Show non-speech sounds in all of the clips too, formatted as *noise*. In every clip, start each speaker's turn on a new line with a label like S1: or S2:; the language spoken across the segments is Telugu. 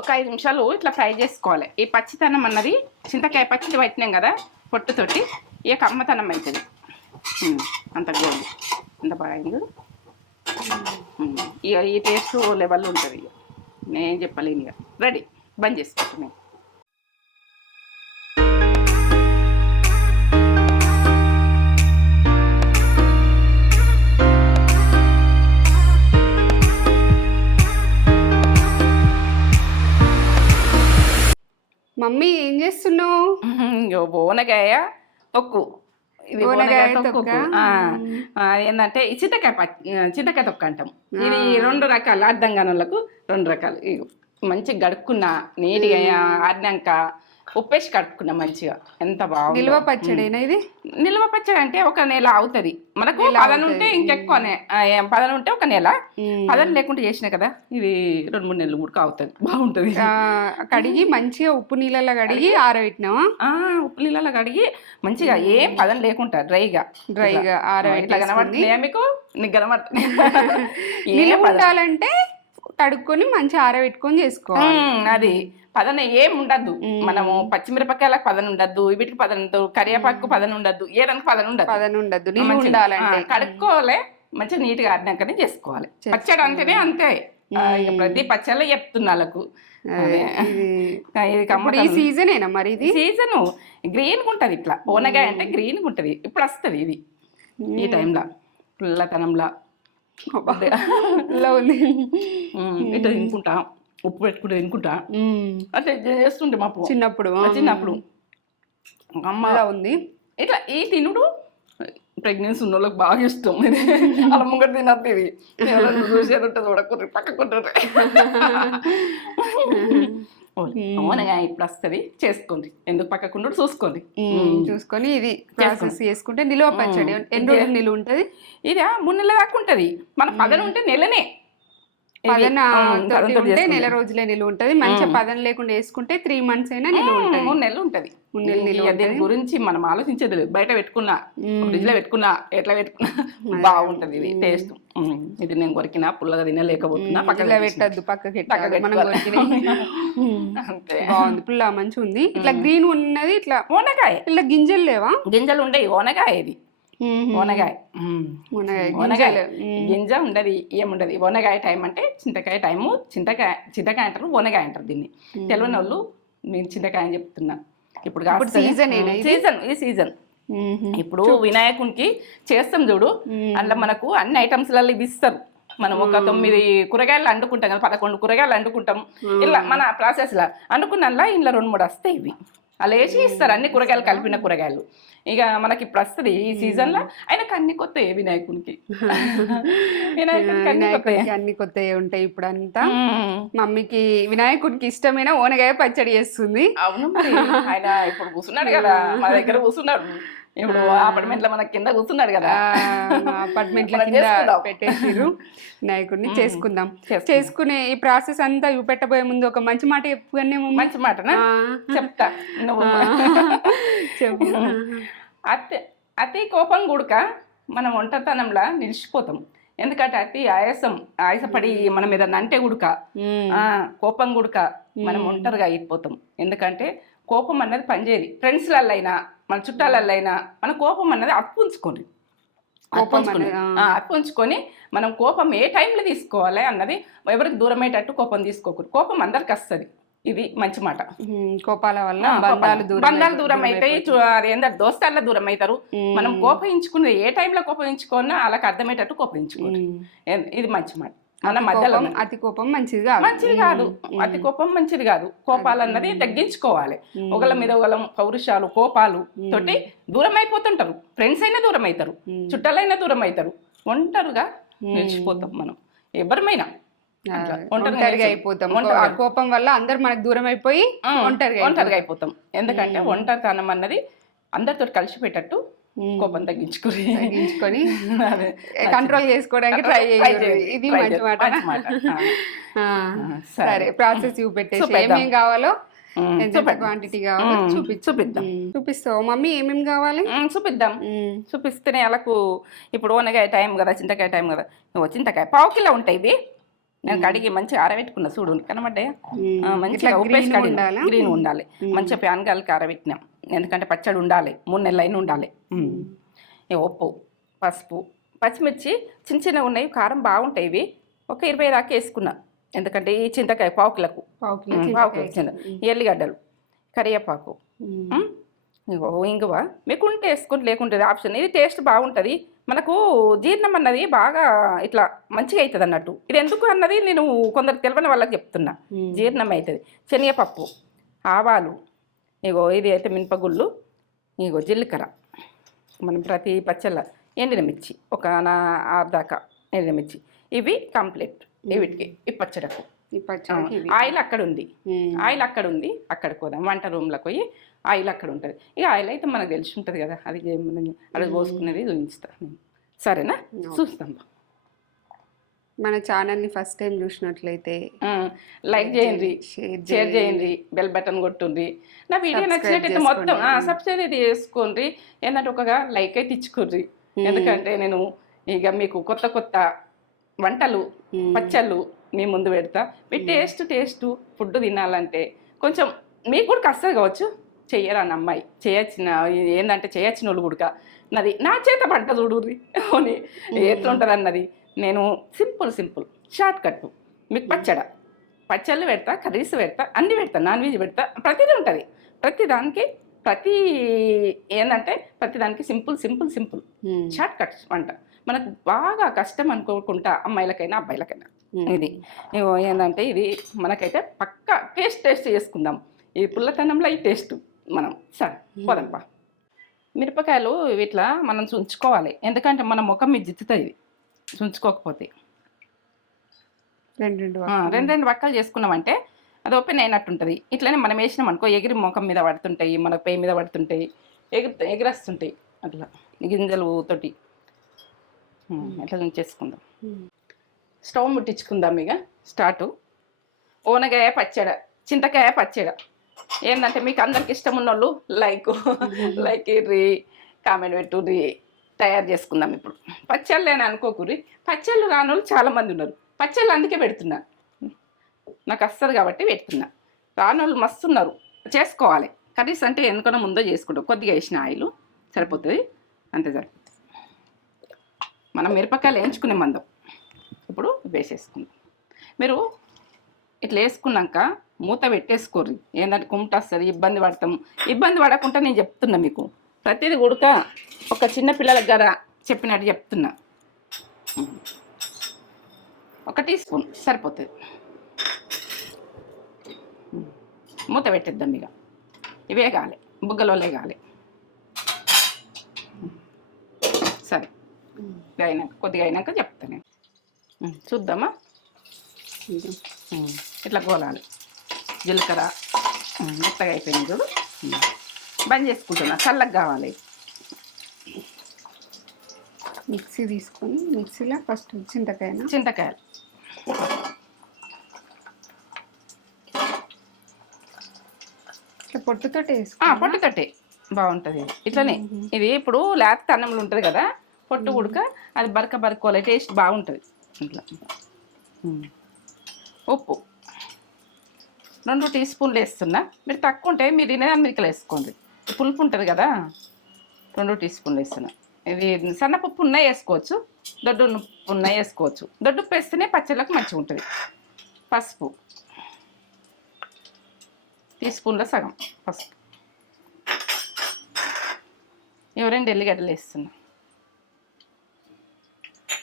S1: ఒక ఐదు నిమిషాలు ఇట్లా ఫ్రై చేసుకోవాలి. ఈ పచ్చితనం అన్నది చింతకాయ పచ్చిది పెట్టినాం కదా పొట్టుతోటి ఇక కమ్మతనం అవుతుంది అంత గోల్డ్ అంత బాగా అయింది. ఇక ఈ టేస్ట్ లెవెల్ ఉంటుంది ఇక. నేను చెప్పలేను ఇక. రెడీ బంద్ చేసుకుంటున్నాను
S2: మమ్మీ ఏం చేస్తున్నావు?
S1: ఇంకో బోనకాయ తొక్కు. ఇది
S2: బోనకాయ
S1: తొక్కు. ఏంటంటే చింతకాయ పచ్చి చింతకాయ తొక్క అంటాం. ఇది రెండు రకాలు అర్థం కాని వాళ్ళకు రెండు రకాలు. మంచిగా గడుక్కున్నా నీట్గా ఆడినాక ఉప్పేసి కడుక్కున్నా మంచిగా. ఎంత బాగుంది.
S2: నిల్వ పచ్చడేనా ఇది?
S1: నిల్వ పచ్చడి అంటే ఒక నెల అవుతుంది. మనకు
S2: నెల
S1: పదన
S2: అవుతది.
S1: ఉంటే ఇంకెక్కువనే ఆ, ఏం పదన ఉంటే ఒక నెల. పదన లేకుండా చేసిన కదా ఇది రెండు మూడు నెలలు కూడా అవుతుంది. బాగుంటుంది.
S2: కడిగి మంచిగా ఉప్పు నీళ్ళలో కడిగి ఆరబెట్టినావా?
S1: ఆ ఉప్పు నీళ్ళలో కడిగి మంచిగా ఏం పదం లేకుండా డ్రైగా.
S2: డ్రైగా
S1: ఇట్లా.
S2: ఆరబెట్టేసుకుని
S1: కనబడుతున్నాయా మీకు? నీకు కనబడుతుంది. *laughs*
S2: కడుక్కొని మంచిగా ఆరబెట్టుకొని చేసుకోవాలి.
S1: అది. పదన ఏం ఉండద్దు. మనము పచ్చిమిరపకాయలకు పదన ఉండద్దు వీటికి పదన ఉండదు కరివేపాకు పదన ఉండద్దు ఏదానికి పదన ఉండదు.
S2: పదన ఉండద్దు. ఉండాలంటే.
S1: ఆ, కడుక్కోవాలి మంచిగా నీట్గా ఆడినాకనే చేసుకోవాలి. పచ్చడి అంటేనే అంతే. ప్రతి పచ్చళ్ళు చెప్తున్నా వాళ్ళకు.
S2: సీజనేనా మరి ఇది?
S1: సీజన్. గ్రీన్ ఉంటది ఇట్లా. ఓనగాయ అంటే గ్రీన్ ఉంటది. ఇప్పుడు వస్తది ఇది. ఈ టైంలో. పుల్లతనంలో.
S2: ఉంది
S1: ఇట్లా తినుకుంటా ఉప్పు పెట్టుకుంటే తినుకుంటా. అంటే చేస్తుంటే మా
S2: చిన్నప్పుడు
S1: చిన్నప్పుడు. అమ్మ
S2: ఉంది?
S1: ఇట్లా ఈ తినుడు? ప్రెగ్నెన్సీ ఉన్న వాళ్ళకి బాగా ఇష్టం. ఇది అలా ముంగట తినద్దు ఇది. చూసేది ఉంటుంది చూడకూడదు పక్కకుంటుంది అవునగా ఇప్పుడు వస్తుంది. చేసుకోండి. ఎందుకు పక్కకుండా చూసుకోండి.
S2: చూసుకొని ఇది ప్రాసెస్ చేసుకుంటే నిలువ పచ్చడి. ఎన్ని రోజులు నిలువ ఉంటది?
S1: ఇది మూడు నెలల దాకా ఉంటుంది. మన పదన ఉంటే నెలనే.
S2: పదన ఉంటే. నెల రోజులే నిలువ ఉంటది. మంచిగా పదన లేకుండా వేసుకుంటే త్రీ మంత్స్ అయినా నిలువ ఉంటది.
S1: మూడు నెలలు ఉంటది.
S2: మూడు నెలలు నిలువ
S1: దీని గురించి మనం ఆలోచించేది లేదు. బయట పెట్టుకున్నా ఫ్రిడ్జ్లో పెట్టుకున్నా ఎట్లా పెట్టుకున్నా బాగుంటది ఇది టేస్ట్. ఇది నేను కొరికినా పుల్లగా తినలేకపోతున్నా పక్కన
S2: పెట్టద్దు పక్కకి మనం. *laughs*
S1: అంతే.
S2: బాగుంది. పుల్ల మంచిగా ఉంది ఇట్లా గ్రీన్ ఉన్నది ఇట్లా
S1: ఓనగాయ
S2: ఇట్లా గింజలు లేవా?
S1: గింజలు ఉండయి ఓనగాయ ఇది.
S2: గింజలు.
S1: గింజ ఉండదు ఏముండదు. ఓనగాయ టైం అంటే చింతకాయ టైము చింతకాయ చింతకాయ అంటారు ఓనగాయ అంటారు దీన్ని. తెలియని వాళ్ళు నేను చింతకాయ అని చెప్తున్నా. ఇప్పుడు
S2: ఇది?
S1: సీజన్ ఈ సీజన్. ఇప్పుడు వినాయకునికి చేస్తాం చూడు. అందులో మనకు అన్ని ఐటమ్స్లలో ఇది ఇస్తారు. మనం ఒక తొమ్మిది కూరగాయలు అండుకుంటాం కదా పదకొండు కూరగాయలు అండుకుంటాం. ఇలా మన ప్రాసెస్ లా. అనుకున్నలా ఇంట్లో రెండు మూడు వస్తాయి ఇవి. అలా వేసి ఇస్తారు అన్ని కూరగాయలు కలిపిన కూరగాయలు. ఇక మనకి ఇప్పుడు వస్తుంది ఈ సీజన్లో ఆయనకు అన్ని కొత్త వినాయకునికి? *laughs* వినాయకునికి అన్ని కొత్త
S2: ఉంటాయి ఇప్పుడు అంతా మమ్మీకి వినాయకుడికి ఇష్టమైన ఓనగాయ పచ్చడి చేస్తుంది.
S1: అవును ఆయన ఇప్పుడు కూర్చున్నాడు కదా. *laughs* మా దగ్గర కూర్చున్నాడు ఇప్పుడు అపార్ట్మెంట్లో మన కింద కూర్చున్నాడు కదా.
S2: అపార్ట్మెంట్
S1: చేసుకుందాం.
S2: పెట్టేసిరు వినాయకుడిని చేసుకుందాం. చేసుకునే ఈ ప్రాసెస్ అంతా చూపెట్టబోయే ముందు ఒక మంచి మాట చెప్పుకునే
S1: మంచి మాటనా?
S2: ఆ.
S1: చెప్తా. నువ్వు. *laughs*
S2: చెప్పు.
S1: అతి అతి కోపం కూడక మనం ఒంటరితనంలా నిలిచిపోతాం. ఎందుకంటే అతి ఆయాసం ఆయాసపడి మనం ఏదన్నా అంటే గుడక కోపం గుడక మనం ఒంటరిగా అయిపోతాం. ఎందుకంటే కోపం అన్నది పనిచేయదు ఫ్రెండ్స్లల్లైనా మన చుట్టాలల్లైనా మన కోపం అన్నది అప్పు ఉంచుకోండి
S2: కోపం
S1: అప్పు ఉంచుకోండి.
S2: అన్నది,
S1: ఆ, అప్పు ఉంచుకొని మనం కోపం ఏ టైంలో తీసుకోవాలి అన్నది ఎవరికి దూరమయ్యేటట్టు కోపం తీసుకోకూడదు. కోపం అందరికి వస్తుంది. ఇది మంచి మాట.
S2: కోపాల వల్ల బంధాలు. దూరం
S1: అవుతాయి ఏంటంటే దోస్తాల దూరం అవుతారు మనం కోపయించుకున్నది ఏ టైంలో కోపయించుకున్నా వాళ్ళకి అర్థమయ్యేటట్టు కోపయించుకోండి ఇది మంచి మాట. మన మధ్యలో
S2: అతి కోపం మంచిది కాదు.
S1: మంచిది కాదు. అతి కోపం మంచిది కాదు. కోపాలు అన్నది తగ్గించుకోవాలి. ఒకళ్ళ మీద ఒకళ్ళ పౌరుషాలు కోపాలు తోటి దూరం అయిపోతుంటారు ఫ్రెండ్స్ అయినా దూరం అవుతారు చుట్టాలైనా దూరం అవుతారు ఒంటరిగా నిలిచిపోతాం మనం. ఎవరమైనా ఒంటరిగా
S2: అయిపోతాం. కోపం వల్ల అందరు మనకు దూరం అయిపోయి ఒంటరిగా
S1: ఒంటరిగా అయిపోతాం. ఎందుకంటే ఒంటరితనం అన్నది అందరితో కలిసిపెట్టట్టు
S2: మ్మ్.
S1: కోపం తగ్గించుకుని.
S2: తగ్గించుకొని. కంట్రోల్ *laughs* చేసుకోవడానికి ట్రై చేయాలి. ఇది మంచి. మాట. *laughs*
S1: సరే.
S2: ప్రాసెస్ చూపెట్టేసి. ఏమేం కావాలో. క్వాంటిటీ కావాలో. చూపి
S1: చూపిద్దాం.
S2: చూపిస్తావు? మమ్మీ ఏమేం కావాలి?
S1: చూపిద్దాం. చూపిస్తేనే వాళ్ళకు ఇప్పుడు ఓనగాయ టైం కదా చింతకాయ టైం కదా. ఇగో చింతకాయ పావు కిలో ఉంటాయి ఇవి. నేను కడిగి మంచిగా ఆరబెట్టుకున్నా. చూడు కనబడ్డాయా? మంచిగా ఉప్పేసి? గ్రీన్ ఉండాలి? మంచిగా ప్యాన్ గాలికి ఆరబెట్టినాం. ఎందుకంటే పచ్చడి ఉండాలి మూడు నెలలు అయినా ఉండాలి ఉప్పు పసుపు పచ్చిమిర్చి చిన్న చిన్నగా ఉన్నాయి కారం బాగుంటాయి ఇవి. ఒక ఇరవై దాకా వేసుకున్నా. ఎందుకంటే ఈ చింతకాయ పావుకులకు.
S2: పావు కిలో
S1: పావుకులకు. చిన్న ఎల్లిగడ్డలు కరివేపాకు. ఇంగువ. మీకు ఉంటే వేసుకుని లేకుంటే ఆప్షన్. ఇది టేస్ట్ బాగుంటుంది. మనకు జీర్ణం అన్నది బాగా ఇట్లా మంచిగా అవుతుంది అన్నట్టు. ఇది ఎందుకు అన్నది నేను కొందరు తెలియని వాళ్ళకి చెప్తున్నా. జీర్ణం అవుతుంది శనగపప్పు ఆవాలు ఇగో ఇది అయితే మినపగుళ్ళు ఇగో జీలకర్ర. మనం ప్రతి పచ్చళ్ళ ఎండిన మిర్చి ఒక నా ఆరు దాకా ఎండిన మిర్చి. ఇవి కంప్లీట్. వీటికి ఈ పచ్చడకు. ఆయిల్ అక్కడ ఉంది. ఆయిల్ అక్కడ ఉంది అక్కడికి పోదాం. వంట రూమ్లోకి పోయి ఆయిల్ అక్కడ ఉంటుంది ఇక ఆయిల్ అయితే మనకు తెలిసి ఉంటుంది కదా అది మనం అది పోసుకునేది చూపిస్తా. సరేనా? చూస్తాం.
S2: మన ఛానల్ని ఫస్ట్ టైం చూసినట్లయితే
S1: లైక్ చేయండి
S2: షేర్
S1: చేయండి బెల్ బటన్ కొట్టుండ్రి నా వీడియో నచ్చినట్టయితే మొత్తం. సబ్స్క్రైబ్ అయితే చేసుకోండి. ఏంటంటే ఒకగా లైక్ అయితే ఇచ్చుకోండి. ఎందుకంటే నేను ఇక మీకు కొత్త కొత్త వంటలు పచ్చళ్ళు మీ ముందు పెడతా. మీ టేస్ట్ టేస్ట్ ఫుడ్ తినాలంటే కొంచెం మీకు కూడా కష్టం కావచ్చు. చెయ్యరాని అమ్మాయి చేయొచ్చిన ఏంటంటే చేయొచ్చిన వాళ్ళు కూడా నాది నా చేత పంట చూడుర్రి. అని ఎట్లుంటుంది అన్నది నేను సింపుల్ సింపుల్. షార్ట్ కట్ మీకు పచ్చడ. పచ్చళ్ళు పెడతా కర్రీస్ పెడతా అన్ని పెడతా నాన్ వెజ్ పెడతా. ప్రతిదీ ఉంటుంది. ప్రతి దానికి ప్రతి ఏంటంటే ప్రతి దానికి simple simple simple. Short cuts వంట. మనకు బాగా కష్టం అనుకోకుండా అమ్మాయిలకైనా అబ్బాయిలకైనా. ఇది. ఏంటంటే ఇది మనకైతే పక్కా టేస్ట్ టేస్ట్ చేసుకుందాం. ఈ పుల్లతనంలో ఈ టేస్ట్ మనం. సరే పోదంపా మిరపకాయలు ఇట్లా మనం ఉంచుకోవాలి ఎందుకంటే మన ముఖం మీద జిత్తుతాయి. ఇవి ఉంచుకోకపోతే
S2: రెండు రెండు
S1: రెండు రెండు వక్కలు చేసుకున్నామంటే అది ఓపెన్ అయినట్టు ఉంటుంది ఇట్లనే మనం వేసినాం అనుకో ఎగిరి ముఖం మీద పడుతుంటాయి మన పై మీద పడుతుంటాయి ఎగిరి ఎగిరేస్తుంటాయి అట్లా గింజలు తోటి. ఎట్లా చేసుకుందాం. స్టవ్ ముట్టించుకుందాం ఇక స్టార్ట్. ఓనగాయ పచ్చడ చింతకాయ పచ్చడ. ఏంటంటే మీకు అందరికి ఇష్టం ఉన్న వాళ్ళు లైక్ లైక్ ఇర్రి కామెంట్ పెట్టుర్రి. తయారు చేసుకుందాం ఇప్పుడు. పచ్చళ్ళు అని అనుకోకూరి పచ్చళ్ళు రాని వాళ్ళు చాలామంది ఉన్నారు. పచ్చళ్ళు అందుకే పెడుతున్నా. నాకు వస్తుంది కాబట్టి పెడుతున్నా. రాని వాళ్ళు మస్తు ఉన్నారు. చేసుకోవాలి. కర్రీస్ అంటే ఎందుకన్నా ముందో చేసుకుంటాం. కొద్దిగా వేసిన ఆయిల్ సరిపోతుంది. అంతే సరిపోతుంది. మనం మిరపకాయలు వేయించుకునే మందం. ఇప్పుడు వేసేసుకుందాం. మీరు ఇట్లా వేసుకున్నాక మూత పెట్టేసుకోర్రి. ఏంటంటే కుమట వస్తుంది ఇబ్బంది పడతాం. ఇబ్బంది పడకుండా నేను చెప్తున్నా మీకు. ప్రతిదీ ఉడక ఒక చిన్న పిల్లలకు కదా చెప్పినట్టు చెప్తున్నా. ఒక టీ స్పూన్ సరిపోతుంది. మూత పెట్టేద్దాం ఇక. ఇవే కావాలి బుగ్గలోలే కావాలి సరే. అయినాక కొద్దిగా అయినాక చెప్తాను నేను. చూద్దామా? ఇట్లా గోలాలి. జీలకర్ర. మెత్తగా అయిపోయింది చూడు. బంద్ చేసుకుంటున్నా చల్లగా కావాలి.
S2: మిక్సీ తీసుకొని మిక్సీలో ఫస్ట్ చింతకాయన?
S1: చింతకాయలు.
S2: ఇట్లా పొట్టుతో
S1: ఆ,
S2: వేసుకో
S1: పొట్టుతోటే. బాగుంటుంది. ఇట్లనే ఇది ఇప్పుడు లేత అన్నంలో ఉంటుంది కదా పొట్టు ఉడక అది బరక బరకోవాలి టేస్ట్ బాగుంటుంది. ఇట్లా. ఉప్పు. రెండు టీ స్పూన్లు వేస్తున్నా. మీరు తక్కువ ఉంటే మీరు తినేదాన్ని మీరు వేసుకోండి. పులుపు ఉంటుంది కదా? రెండు టీ స్పూన్లు వేస్తున్నా. ఇది సన్నపప్పు ఉన్న వేసుకోవచ్చు దొడ్డు ఉప్పు ఉన్న వేసుకోవచ్చు. దొడ్డు ఉప్పు వేస్తేనే పచ్చళ్ళకు మంచిగా ఉంటుంది పసుపు. టీ స్పూన్లో సగం పసుపు. ఎవరైనా ఎల్లిగడ్డలు వేస్తున్నా.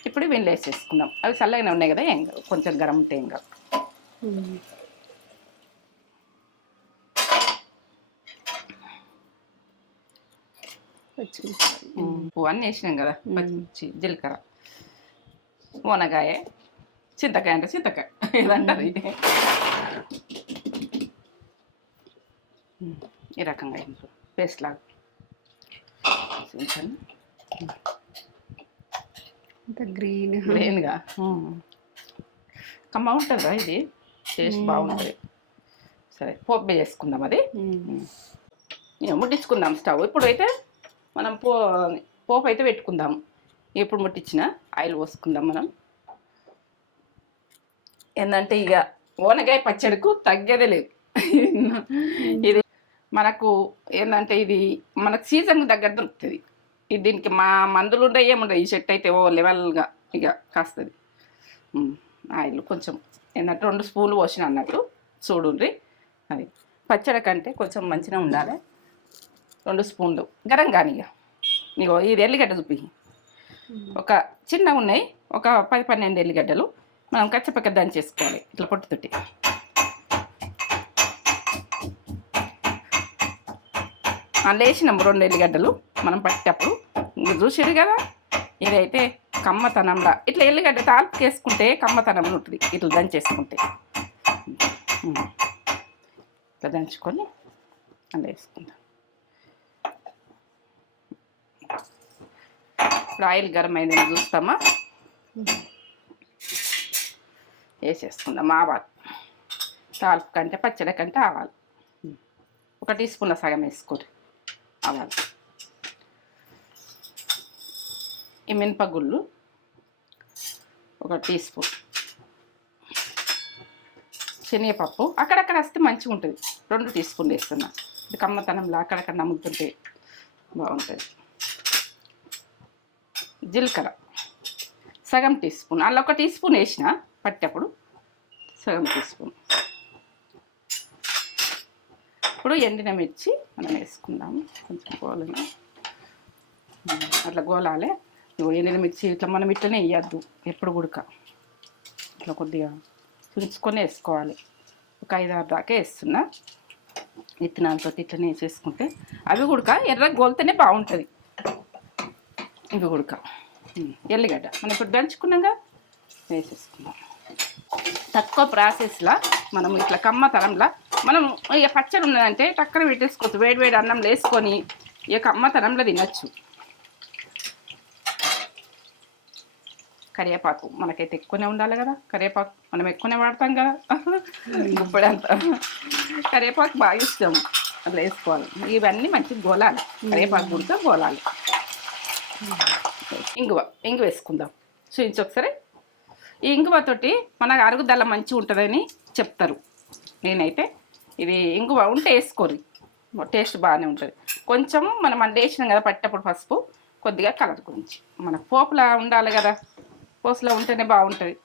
S1: ఇప్పుడు వీళ్ళు వేసేసుకుందాం. అవి చల్లగానే ఉన్నాయి కదా ఏం కొంచెం గరం ఉంటే ఏం కాదు
S2: మ్మ్. పచ్చిమిరపకాయలు.
S1: ఉప్పు అన్నీ వేసినాం కదా పచ్చిమిర్చి జీలకర్ర ఓనగాయ చింతకాయ అంటే చింతకాయ ఏదంటారు ఇది? ఈ రకంగా పేస్ట్ లాగా
S2: ఇంత గ్రీన్
S1: గ్రీన్గా కమ్మ ఉంటుందా ఇది టేస్ట్ బాగుంటుంది. సరే పోపు వేసుకుందాం అది. ముట్టించుకుందాం స్టవ్. ఇప్పుడు అయితే మనం పో పోపు అయితే పెట్టుకుందాం ఇప్పుడు ముట్టించిన ఆయిల్ పోసుకుందాం మనం. ఏంటంటే ఇక ఓనగాయ పచ్చడికు తగ్గేదే లేదు. *laughs* ఇది మనకు ఏంటంటే ఇది మనకు సీజన్కి దగ్గర దొరుకుతుంది. ఇది దీనికి మా మందులు ఉండే ఏముండవు ఈ చెట్టు అయితే ఓ లెవెల్గా ఇక కాస్తుంది. ఆయిల్ కొంచెం ఏంటంటే రెండు స్పూన్లు పోసిన అన్నట్టు. చూడుండ్రి. అది పచ్చడి కంటే కొంచెం మంచిగా ఉండాలి. రెండు స్పూన్లు. గరం కానీ నీకు ఇది ఎల్లిగడ్డ చూపి ఒక చిన్నగా ఉన్నాయి. ఒక పది పన్నెండు ఎల్లిగడ్డలు. మనం కచ్చపక్క దంచేసుకోవాలి. చేసుకోవాలి ఇట్లా పొట్టుతోటి అందులో వేసినాం రెండు ఎల్లిగడ్డలు. మనం పట్టేటప్పుడు. ఇంక చూసారు కదా? ఇదైతే కమ్మతనంలా ఇట్లా ఎల్లిగడ్డ తాల్పుకేసుకుంటే కమ్మతనం ఉంటుంది. ఇట్లా దంచేసుకుంటే. ఇట్లా దంచుకొని అందులో వేసుకుందాం. ఇప్పుడు ఆయిల్ గరం అయింది చూస్తామా? వేసేసుకుందాం ఆవాలు. తాలిపు కంటే పచ్చడి కంటే ఆవాలు. ఒక టీ స్పూన్ల సగం వేసుకోరు ఆవాలు. ఈ మినపగుళ్ళు ఒక టీ స్పూన్. శనగపప్పు అక్కడక్కడ వస్తే మంచిగా ఉంటుంది రెండు టీ స్పూన్లు వేస్తున్నా. ఇది కమ్మతనంలో అక్కడక్కడ నమ్ముతుంటే బాగుంటుంది. జీలకర్ర. సగం టీ స్పూన్. అలా ఒక టీ స్పూన్ వేసిన పట్టేప్పుడు సగం టీ స్పూన్. ఇప్పుడు ఎండిన మిర్చి మనం వేసుకుందాము. కొంచెం గోలని. అట్లా గోలాలే. ఎండిన మిర్చి ఇట్లా మనం ఇట్లనే వేయద్దు. ఎప్పుడు ఉడక. ఇట్లా కొద్దిగా తుంచుకొని వేసుకోవాలి. ఒక ఐదు ఆరు దాకా వేస్తున్నా. విత్తనాలతో ఇట్లనే వేసేసుకుంటే అవి ఉడక ఎర్ర గోలితేనే బాగుంటుంది. ఇవి ఉడక. ఎల్లిగడ్డ. మనం ఇప్పుడు దంచుకున్నాక వేసేసుకుందాం. తక్కువ ప్రాసెస్లో మనం ఇట్లా కమ్మ తరంలా మనం ఇక పచ్చడి ఉన్నదంటే టక్కన పెట్టేసుకోవచ్చు. వేడి వేడి అన్నం వేసుకొని ఇక కమ్మ తరంలో తినచ్చు. కరివేపాకు మనకైతే ఎక్కువనే ఉండాలి కదా. కరివేపాకు మనం ఎక్కువనే వాడతాం కదా. ఇప్పుడంతా కరివేపాకు బాగా ఇస్తాము అట్లా వేసుకోవాలి. ఇవన్నీ మంచి గోలాలి. కరివేపాకు గుడితో గోలాలి. ఇంగువ ఇంగువ వేసుకుందాం. చూపించి ఒకసారి. ఈ ఇంగువతోటి మనకు అరుగుదల మంచిగా ఉంటుందని చెప్తారు. నేనైతే ఇది ఇంగువ ఉంటే వేసుకోరు. టేస్ట్ బాగానే ఉంటుంది. కొంచెం మనం అంత వేసినాం కదా పట్టేటప్పుడు పసుపు కొద్దిగా కలర్ గురించి. మనకు పోపులా ఉండాలి కదా. పోసులో ఉంటేనే బాగుంటుంది.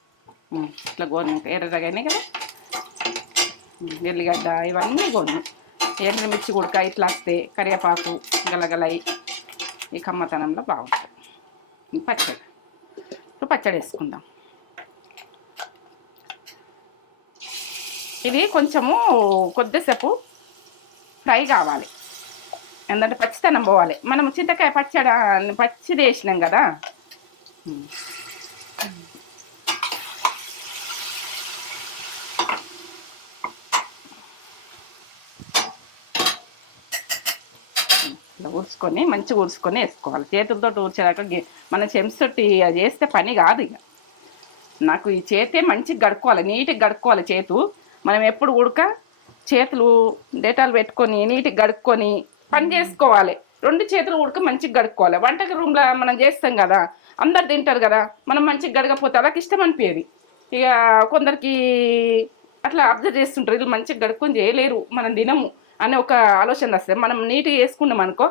S1: ఇట్లా గోధుమ ఎర్రగానే కదా. ఎల్లిగడ్డ ఇవన్నీ గోను ఎండుమిర్చి గుడక ఇట్లా వస్తే కరివేపాకు గలగలయి ఈ కమ్మతనంలో బాగుంటుంది. పచ్చడి. ఇప్పుడు పచ్చడి వేసుకుందాం. ఇది కొంచెము కొద్దిసేపు ఫ్రై కావాలి. ఎందుకంటే పచ్చితనం పోవాలి. మనం చింతకాయ పచ్చడి పచ్చిది వేసినాం కదా. ఊడ్చుకొని మంచిగా ఊడ్చుకొని వేసుకోవాలి. చేతులతో ఊడ్చేదాకా గి- మన చెంచతోటి అది చేస్తే పని కాదు ఇక. నాకు ఈ చేతే మంచిగా గడుక్కోవాలి నీట్గా గడుక్కోవాలి చేతు. మనం ఎప్పుడు ఉడక చేతులు డేటాలు పెట్టుకొని నీట్గా గడుక్కొని పని చేసుకోవాలి. రెండు చేతులు ఉడక మంచిగా గడుక్కోవాలి. వంట రూమ్లో మనం చేస్తాం కదా అందరు తింటారు కదా మనం మంచిగా గడగపోతే అలాగ ఇష్టం అనిపించేది ఇక కొందరికి అట్లా అబ్జర్వ్ చేస్తుంటారు వీళ్ళు మంచిగా గడుక్కొని చేయలేరు మనం తినము అనే ఒక ఆలోచన వస్తుంది. మనం నీట్గా వేసుకున్నాం అనుకో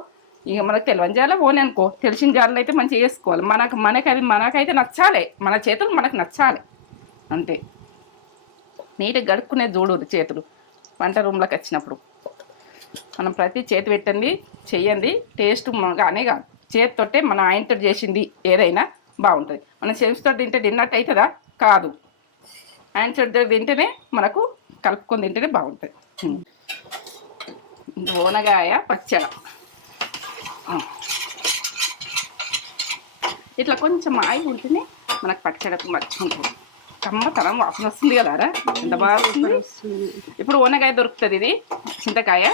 S1: ఇక మనకు తెలియని జాల పోనీ అనుకో. తెలిసిన జాలలో అయితే మంచిగా వేసుకోవాలి. మనకు మనకి అది మనకైతే నచ్చాలి. మన చేతులు మనకు నచ్చాలి. అంతే. నీట్గా గడుక్కునే చూడదు చేతులు. వంట రూమ్లోకి వచ్చినప్పుడు. మనం ప్రతి చేతి పెట్టండి చెయ్యండి. టేస్ట్ కానీ కాదు. చేతితోటే మనం ఆయనతో చేసింది ఏదైనా బాగుంటుంది. మనం చెంచుతో తింటే తిన్నట్టు అవుతుందా కాదు. ఆయన చెడ్డ తింటేనే మనకు కలుపుకొని తింటేనే బాగుంటుంది. ఓనగాయ పచ్చడ. ఇట్లా కొంచెం ఆయిల్ ఉంటేనే మనకు పచ్చడకు మర్చుకుంటుంది కమ్మతనం వాసన వస్తుంది కదా రా? ఎంత బాగా వస్తుంది. ఇప్పుడు ఓనగాయ దొరుకుతుంది ఇది చింతకాయ.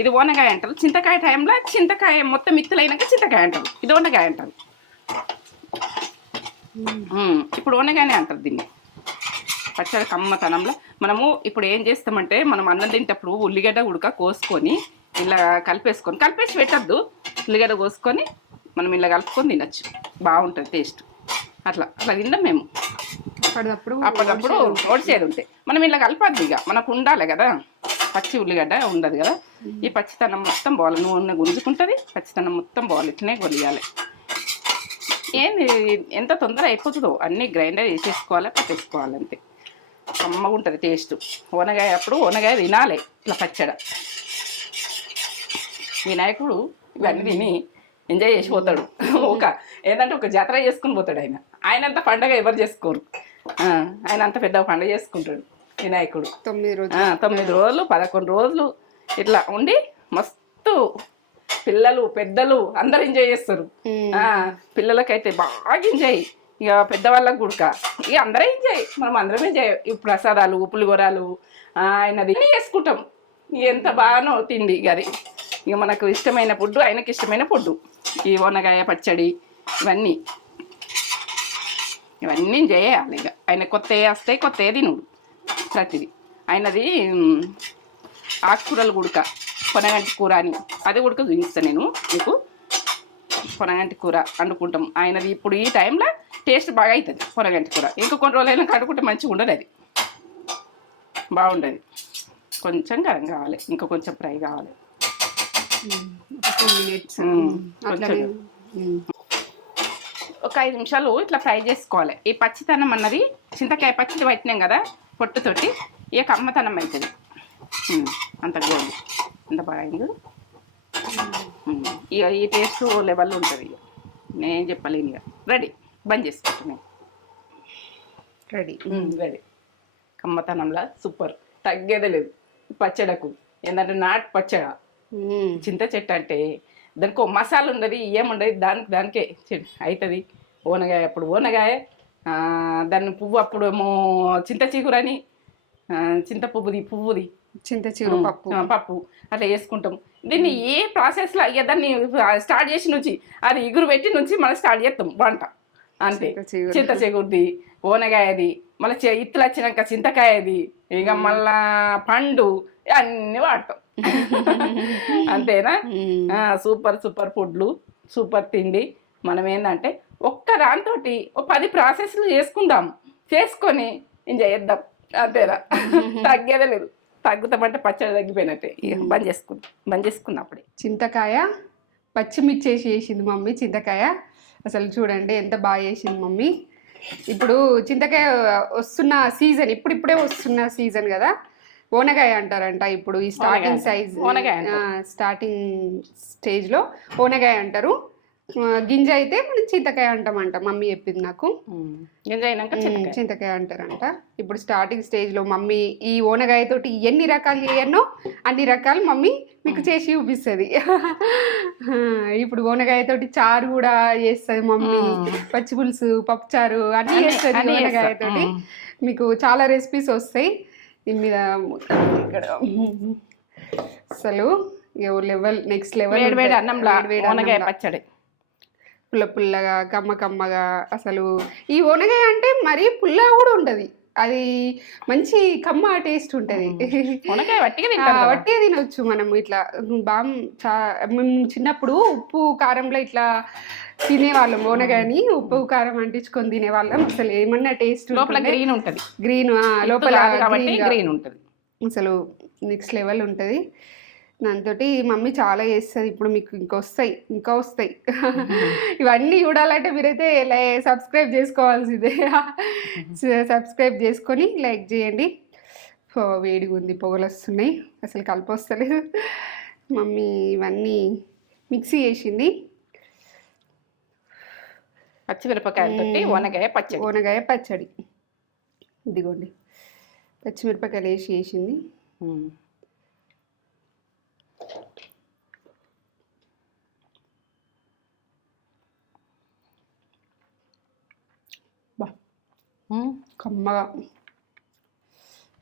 S1: ఇది ఓనగాయ అంటారు. చింతకాయ టైంలో చింతకాయ మొత్తం మిత్తులైనాక చింతకాయ అంటారు. ఇది ఓనగాయ అంటారు. ఇప్పుడు ఓనగాయనే అంటారు దీన్ని. పచ్చడి కమ్మతనంలో మనము ఇప్పుడు ఏం చేస్తామంటే మనం అన్నం తింటప్పుడు ఉల్లిగడ్డ ఉడక కోసుకొని ఇలా కలిపేసుకొని కలిపేసి పెట్టద్దు. ఉల్లిగడ్డ కోసుకొని మనం ఇలా కలుపుకొని తినచ్చు. బాగుంటుంది టేస్ట్ అట్లా అట్లా తిందాం మేము.
S2: అప్పటిదప్పుడు
S1: అప్పటికప్పుడు ఓడిచేది ఉంటాయి మనం ఇలా కలపద్దు ఇక. మనకు ఉండాలి కదా. పచ్చి ఉల్లిగడ్డ ఉండదు కదా. ఈ పచ్చితనం మొత్తం పోవాలి నూనె గుంజుకుంటుంది. పచ్చితనం మొత్తం పోవాలి ఇట్లనే కొలియాలి ఏంది ఎంత తొందర అయిపోతుందో. అన్నీ గ్రైండర్ వేసేసుకోవాలి పట్టేసుకోవాలి అంతే. కమ్మగా ఉంటుంది టేస్ట్ ఓనగాయ అప్పుడు ఓనగాయ తినాలి ఇట్లా పచ్చడ. వినాయకుడు ఇవన్నీ తిని ఎంజాయ్ చేసి పోతాడు ఒక ఏంటంటే ఒక జాతర చేసుకుని పోతాడు ఆయన. ఆయన అంత పండగ ఎవరు చేసుకోరు. ఆయన అంత పెద్ద పండగ చేసుకుంటాడు వినాయకుడు.
S2: తొమ్మిది రోజులు.
S1: తొమ్మిది రోజులు పదకొండు రోజులు ఇట్లా ఉండి మస్తు పిల్లలు పెద్దలు అందరు ఎంజాయ్ చేస్తారు. పిల్లలకైతే బాగా ఎంజాయ్. ఇక పెద్దవాళ్ళకు గుడక. ఇక అందరూ ఎంజాయ్. మనం అందరం ఎంజాయ్. ఈ ప్రసాదాలు పులిగోరాలు ఆయనది చేసుకుంటాం. ఎంత బాగానో తిండి ఇక అది ఇక మనకు ఇష్టమైన ఫుడ్ ఆయనకి ఇష్టమైన ఫుడ్ ఈ వనగాయ పచ్చడి ఇవన్నీ. ఇవన్నీ చేయాలి ఇక. ఆయన కొత్త వస్తాయి కొత్త తినుడు ప్రతిది. ఆయనది ఆకుకూరలు గుడక పొనగంటి కూర అని. అది ఉడక చూపిస్తాను నేను మీకు. పొనగంటి కూర వండుకుంటాం ఆయనది ఇప్పుడు ఈ టైంలో టేస్ట్ బాగా అవుతుంది పొనగంటి కూర. ఇంకా కొన్ని రోజులైనా కడుకుంటే మంచిగా ఉండదు అది బాగుండదు. కొంచెం గరం కావాలి. ఇంకా కొంచెం ఫ్రై కావాలి.
S2: Two minutes. అట్లనే.
S1: ఒక ఐదు నిమిషాలు ఇట్లా ఫ్రై చేసుకోవాలి. ఈ పచ్చితనం అన్నది చింతకాయ పచ్చిది పట్టినాం కదా పొట్టుతోటి. ఇక కమ్మతనం అవుతుంది అంత గోల్డ్ అంత బాగా ఇక ఈ టేస్ట్ లెవెల్ ఉంటుంది ఇక. నేను చెప్పలేను ఇక. రెడీ. బంద్ చేసుకుంటున్నాను
S2: రెడీ.
S1: రెడీ. కమ్మతనంలా సూపర్. తగ్గేదే లేదు. పచ్చడకు. ఏంటంటే నాటు పచ్చడ. చింత చెట్టు అంటే దానికి మసాలా ఉండదు ఏముండదు దానికి దానికే అవుతుంది ఓనగాయ అప్పుడు ఓనగాయ దాన్ని పువ్వు అప్పుడు ఏమో చింత చిగురని చింత పువ్వుది పువ్వుది.
S2: చింత చిగురు పప్పు.
S1: పప్పు. అట్లా వేసుకుంటాం. దీన్ని ఏ ప్రాసెస్లో ఇక దాన్ని స్టార్ట్ చేసి నుంచి అది ఇగురు పెట్టి నుంచి మనం స్టార్ట్ చేస్తాం వంట. అంతే.
S2: చింత చిగురు.
S1: చింత చిగురుది ఓనగాయది మళ్ళీ ఇత్తులు వచ్చినాక చింతకాయది ఇక మళ్ళా పండు అన్నీ వాడతాం. *laughs* అంతేనా? సూపర్ సూపర్ ఫుడ్లు సూపర్ తిండి. మనం ఏంటంటే ఒక్క దాంతోటి ఒక పది ప్రాసెస్లు చేసుకుందాం. చేసుకొని ఎంజాయ్ చేద్దాం. అంతేనా? *laughs* తగ్గేదే లేదు. తగ్గుతామంటే పచ్చడి తగ్గిపోయినట్టే. బంద్ చేసుకుందాం బంద్ చేసుకున్నాం అప్పుడే.
S2: చింతకాయ పచ్చిమిర్చి వేసి చేసింది మమ్మీ చింతకాయ. అసలు చూడండి ఎంత బాగా చేసింది మమ్మీ. ఇప్పుడు చింతకాయ వస్తున్న సీజన్ ఇప్పుడు ఇప్పుడే వస్తున్న సీజన్ కదా. ఓనగాయ అంటారంట ఇప్పుడు ఈ స్టార్టింగ్. సైజ్. స్టార్టింగ్ స్టేజ్లో ఓనగాయ అంటారు గింజ అయితే మనం చింతకాయ అంటామంట మమ్మీ చెప్పింది నాకు
S1: ఎంజాయ్ అయినాక చింతకాయ.
S2: అంటారంట ఇప్పుడు స్టార్టింగ్ స్టేజ్లో మమ్మీ ఈ ఓనగాయ తోటి ఎన్ని రకాలు చేయన్నో అన్ని రకాలు మమ్మీ మీకు చేసి చూపిస్తుంది ఇప్పుడు ఓనగాయ తోటి చారు కూడా చేస్తుంది మమ్మీ
S1: మ్మ్.
S2: పచ్చి పులుసు పప్పు చారు అన్ని చేస్తుంది ఓనగాయ. తోటి. మీకు చాలా రెసిపీస్ వస్తాయి దీని మీద ఇక్కడ అసలు లెవెల్ నెక్స్ట్ లెవెల్
S1: వేడి వేడి అన్నంలా ఓనగాయ పచ్చడి.
S2: పుల్ల పుల్లగా కమ్మ కమ్మగా అసలు ఈ ఓనగాయ అంటే మరీ పుల్ల కూడా ఉంటది అది మంచి కమ్మ టేస్ట్ ఉంటది.
S1: వట్టిగా. *laughs*
S2: వట్టిగా తినొచ్చు మనం ఇట్లా. బామ్ చా మేము చిన్నప్పుడు ఉప్పు కారంలో ఇట్లా తినేవాళ్ళం ఓనగాయని ఉప్పు కారం అంటించుకొని తినేవాళ్ళం. అసలు ఏమన్నా టేస్ట్
S1: లోపల గ్రీన్ ఉంటది.
S2: గ్రీన్
S1: లోపల కాబట్టి. గ్రీన్ ఉంటది.
S2: అసలు నెక్స్ట్ లెవెల్ ఉంటుంది. దాంతో మమ్మీ చాలా చేస్తుంది. ఇప్పుడు మీకు ఇంకా వస్తాయి ఇంకా వస్తాయి. *laughs* ఇవన్నీ చూడాలంటే మీరైతే సబ్స్క్రైబ్ చేసుకోవాల్సిందే. *laughs* సబ్స్క్రైబ్ చేసుకొని లైక్ చేయండి. వేడిగా ఉంది పొగలు వస్తున్నాయి. అసలు కలిపి వస్తలేదు. మమ్మీ ఇవన్నీ మిక్సీ చేసింది.
S1: పచ్చిమిరపకాయలతోటి ఓనగాయ పచ్చడి.
S2: ఓనగాయ పచ్చడి. ఇదిగోండి. పచ్చిమిరపకాయలు వేసి
S1: ఉమ్.
S2: కమ్మగా.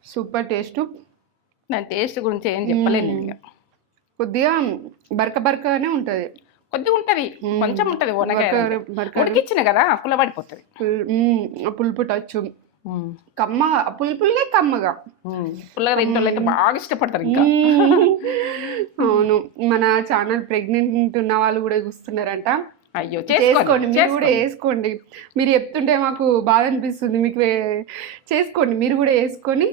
S2: Super taste.
S1: దాని టేస్ట్ గురించి ఏం చెప్పలేను ఇక.
S2: కొద్దిగా బరక బరకగానే ఉంటుంది.
S1: కొద్దిగా ఉంటది కొంచెం ఉంటది ఉడికిచ్చిన కదా కుల పడిపోతుంది.
S2: పుల్- మ్మ్, ఆ పులుపు టచ్. కమ్మగా ఆ పులుపులే కమ్మగా.
S1: పుల్లగా తింటే అయితే బాగా ఇష్టపడతారు ఇంకా.
S2: అవును మన ఛానల్ ప్రెగ్నెంట్ ఉన్న వాళ్ళు కూడా చూస్తున్నారంట.
S1: అయ్యో
S2: చేసుకోండి మీరు కూడా. వేసుకోండి. మీరు చెప్తుంటే మాకు బాధ అనిపిస్తుంది మీకు చేసుకోండి మీరు కూడా వేసుకొని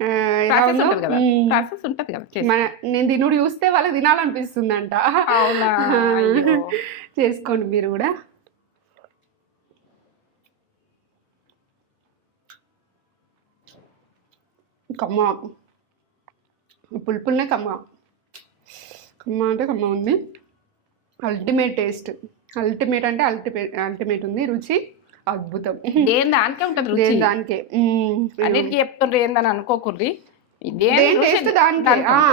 S1: ప్రాసెస్? ఉంటుంది కదా.
S2: మన నేను తినుడు చూస్తే వాళ్ళకి తినాలనిపిస్తుంది అంట
S1: అవునా.
S2: చేసుకోండి మీరు కూడా. కమ్మ. పులుపుల్నే కమ్మ. కమ్మ అంటే కమ్మ ఉంది. Ultimate taste. అల్టిమేట్ అంటే అల్టిమేట్ అల్టిమేట్ ఉంది రుచి. అద్భుతం.
S1: దేని దానికే ఉంటుంది రుచి?
S2: దేని దానికే.
S1: అన్నిటికీ చెప్తుండ్రు ఏందని అనుకోకుర్రి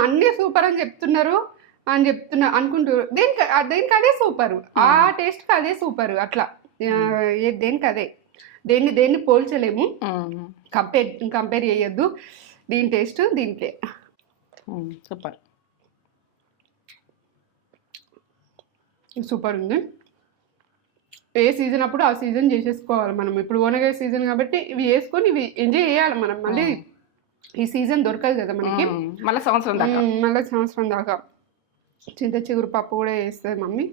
S2: అన్నీ సూపర్ అని చెప్తున్నారు అని చెప్తున్నా అనుకుంటారు దేనికి దేనికి అదే సూపర్ ఆ టేస్ట్కి అదే సూపర్ అట్లా. దేనికి అదే? దేన్ని దేన్ని పోల్చలేము. కంపేర్ కంపేర్ చేయొద్దు. దీని టేస్ట్ దీనికే.
S1: సూపర్.
S2: సూపర్ ఉంది. ఏ సీజన్ అప్పుడు ఆ సీజన్ చేసేసుకోవాలి మనం. ఇప్పుడు ఓనగాయ సీజన్ కాబట్టి ఇవి వేసుకొని ఇవి ఎంజాయ్ చేయాలి మనం. మళ్ళీ ఈ సీజన్ దొరకదు కదా మనకి.
S1: మళ్ళా సంవత్సరం దాకా.
S2: మళ్ళీ సంవత్సరం దాకా. చింత చిగురు పప్పు కూడా వేస్తుంది మమ్మీ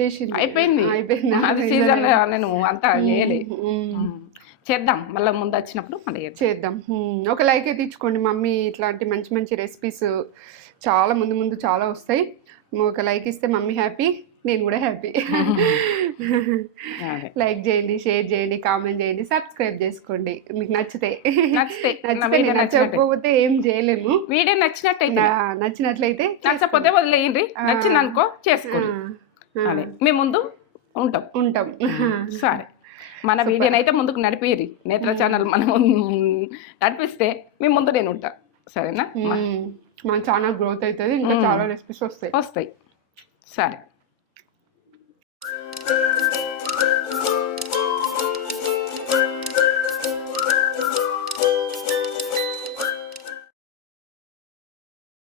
S2: చేసింది.
S1: అయిపోయింది.
S2: అయిపోయింది.
S1: అది సీజన్ నేను అంతా చేయలే. చేద్దాం. మళ్ళీ ముందు వచ్చినప్పుడు మళ్ళీ చేద్దాం.
S2: ఒక లైక్ అయితే ఇచ్చుకోండి మమ్మీ. ఇట్లాంటి మంచి మంచి రెసిపీస్ చాలా ముందు ముందు చాలా వస్తాయి. ఒక లైక్ ఇస్తే మమ్మీ హ్యాపీ నేను కూడా హ్యాపీ. లైక్ చేయండి షేర్ చేయండి కామెంట్ చేయండి సబ్స్క్రైబ్ చేసుకోండి. మీకు నచ్చితే.
S1: నచ్చితే. నచ్చినట్టే.
S2: నచ్చకపోతే ఏం చేయలేము.
S1: వీడియో నచ్చినట్టయితే.
S2: నా- నచ్చినట్లయితే
S1: నచ్చకపోతే వదిలేయండి. నచ్చింది అనుకో చేసుకోండి. అదే. మేము ముందు ఉంటాం.
S2: ఉంటాం.
S1: సరే. మన వీడియోని అయితే ముందుకు నడిపిరి. నేత్ర ఛానల్ మనం నడిపిస్తే మేము ముందు నేను ఉంటా. సరేనా.
S2: మన ఛానల్ గ్రోత్ అవుతుంది. ఇంకా చాలా రెసిపీస్ వస్తాయి.
S1: వస్తాయి. సరే.